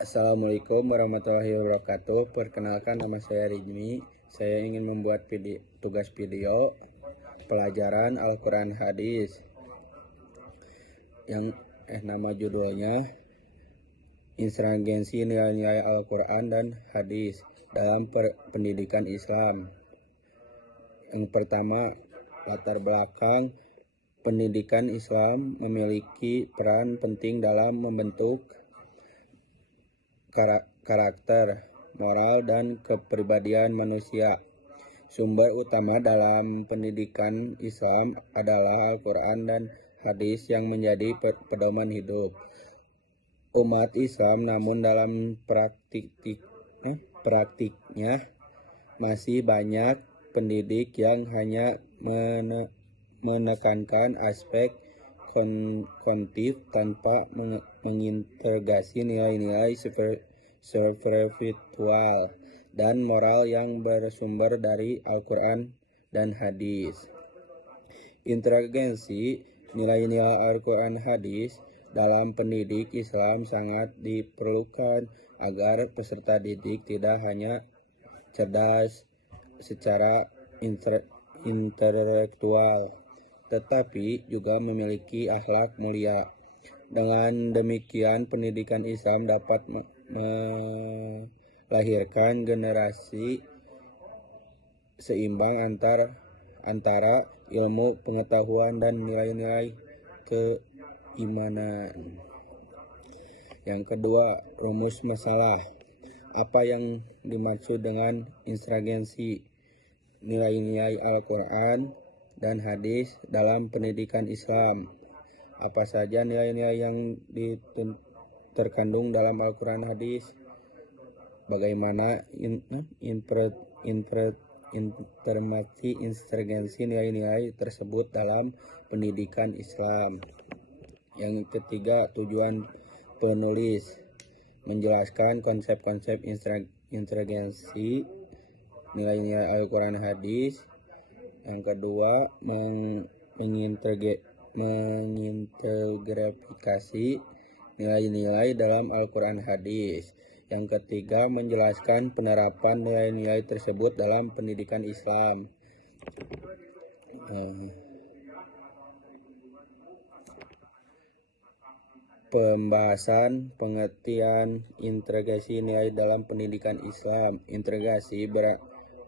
Assalamualaikum warahmatullahi wabarakatuh. Perkenalkan, nama saya Rijmi. Saya ingin membuat tugas video pelajaran Al-Quran Hadis yang nama judulnya Interagensi Nilai-Nilai Al-Quran dan Hadis dalam Pendidikan Islam. Yang pertama, latar belakang pendidikan Islam memiliki peran penting dalam membentuk karakter, moral, dan kepribadian manusia. Sumber utama dalam pendidikan Islam adalah Al-Quran dan hadis yang menjadi pedoman hidup umat Islam, namun dalam praktiknya masih banyak pendidik yang hanya menekankan aspek kognitif tanpa mengintegrasi nilai-nilai spiritual dan moral yang bersumber dari Al-Quran dan hadis. Interagensi nilai-nilai Al-Quran hadis dalam pendidik Islam sangat diperlukan agar peserta didik tidak hanya cerdas secara intelektual, tetapi juga memiliki akhlak mulia. Dengan demikian, pendidikan Islam dapat melahirkan generasi seimbang antara ilmu, pengetahuan, dan nilai-nilai keimanan. Yang kedua, rumus masalah. Apa yang dimaksud dengan interagensi nilai-nilai Al-Quran dan hadis dalam pendidikan Islam? Apa saja nilai-nilai yang terkandung dalam Al-Quran hadis? Bagaimana intermati interagensi nilai-nilai tersebut dalam pendidikan Islam? Yang ketiga, tujuan penulis menjelaskan konsep-konsep interagensi nilai-nilai Al-Quran hadis. Yang kedua, mengintegrasi nilai-nilai dalam Al-Quran hadis. Yang ketiga, menjelaskan penerapan nilai-nilai tersebut dalam pendidikan Islam. Pembahasan pengertian integrasi nilai dalam pendidikan Islam. Integrasi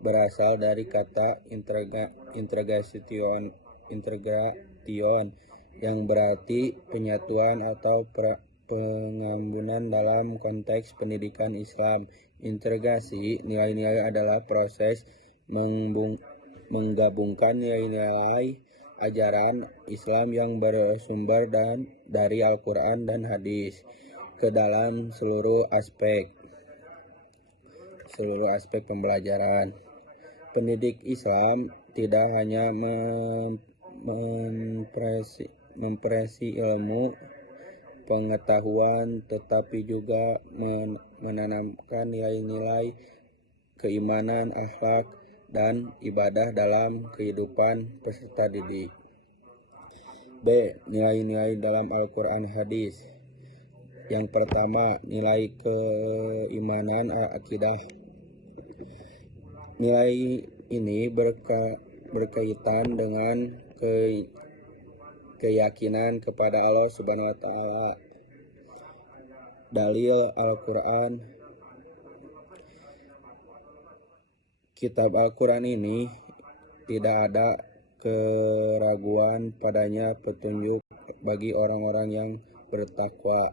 berasal dari kata integration yang berarti penyatuan atau pengambunan dalam konteks pendidikan Islam. Integrasi nilai-nilai adalah proses menggabungkan nilai-nilai ajaran Islam yang bersumber dari Al-Quran dan hadis ke dalam seluruh aspek pembelajaran. Pendidik Islam tidak hanya mempresi ilmu pengetahuan, tetapi juga menanamkan nilai-nilai keimanan, akhlak, dan ibadah dalam kehidupan peserta didik. B. Nilai-nilai dalam Al-Quran hadis. Yang pertama, nilai keimanan akidah. Nilai ini berkaitan dengan keyakinan kepada Allah Subhanahu wa Ta'ala. Dalil Al-Quran. Kitab Al-Quran ini tidak ada keraguan padanya petunjuk bagi orang-orang yang bertakwa.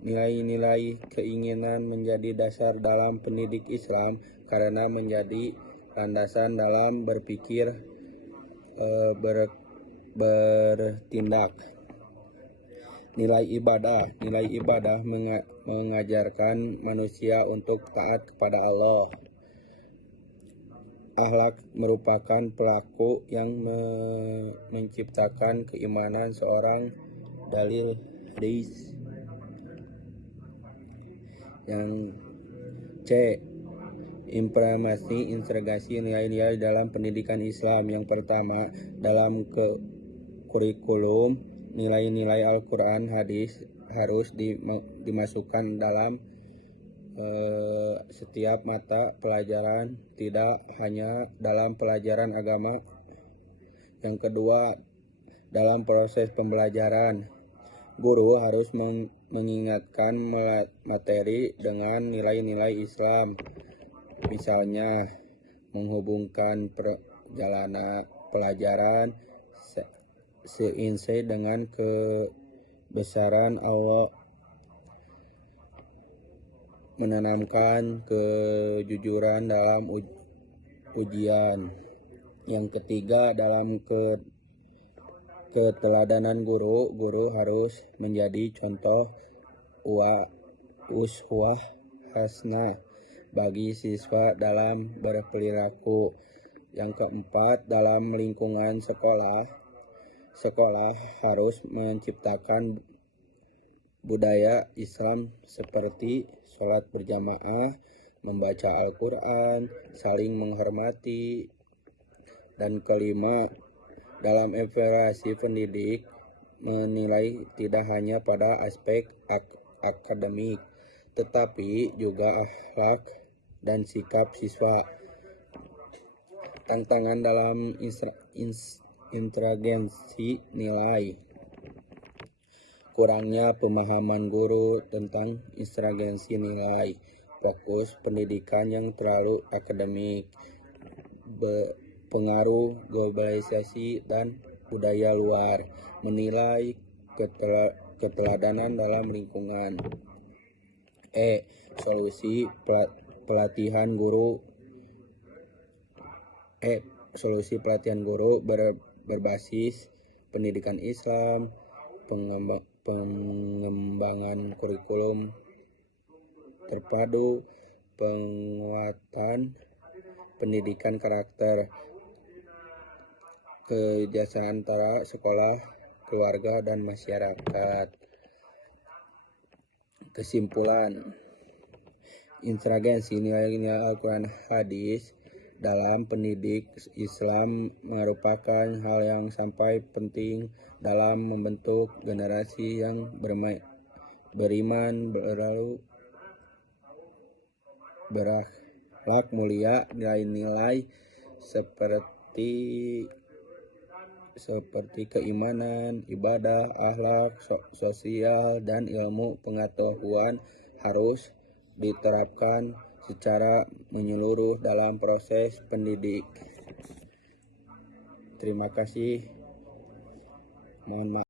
Nilai-nilai keinginan menjadi dasar dalam pendidik Islam karena menjadi landasan dalam berpikir, bertindak. Nilai ibadah mengajarkan manusia untuk taat kepada Allah. Akhlak merupakan pelaku yang menciptakan keimanan seorang. Dalil hadis. Yang C. Implementasi integrasi nilai-nilai dalam pendidikan Islam. Yang pertama, dalam kurikulum nilai-nilai Al-Quran hadis harus dimasukkan dalam setiap mata pelajaran, tidak hanya dalam pelajaran agama. Yang kedua, dalam proses pembelajaran, guru harus mengingatkan materi dengan nilai-nilai Islam, misalnya menghubungkan perjalanan pelajaran seinsai dengan kebesaran Allah, menanamkan kejujuran dalam ujian. Yang ketiga, dalam keteladanan guru harus menjadi contoh uswah hasanah bagi siswa dalam berperilaku. Yang keempat, dalam lingkungan sekolah harus menciptakan budaya Islam seperti sholat berjamaah, membaca Al-Quran, saling menghormati. Dan kelima, dalam evaluasi pendidik menilai tidak hanya pada aspek akademik, tetapi juga akhlak dan sikap siswa. Tantangan dalam interagensi nilai: kurangnya pemahaman guru tentang interagensi nilai, fokus pendidikan yang terlalu akademik, pengaruh globalisasi dan budaya luar, menilai keteladanan dalam lingkungan. Solusi pelatihan guru berbasis pendidikan Islam, pengembangan kurikulum terpadu, penguatan pendidikan karakter, kerjasama antara sekolah, keluarga, dan masyarakat. Kesimpulan: interagensi nilai-nilai Al-Quran hadis dalam pendidik Islam merupakan hal yang sangat penting dalam membentuk generasi yang beriman, berakhlak mulia. Nilai-nilai seperti keimanan, ibadah, akhlak, sosial, dan ilmu pengetahuan harus diterapkan secara menyeluruh dalam proses pendidik. Terima kasih. Mohon maaf.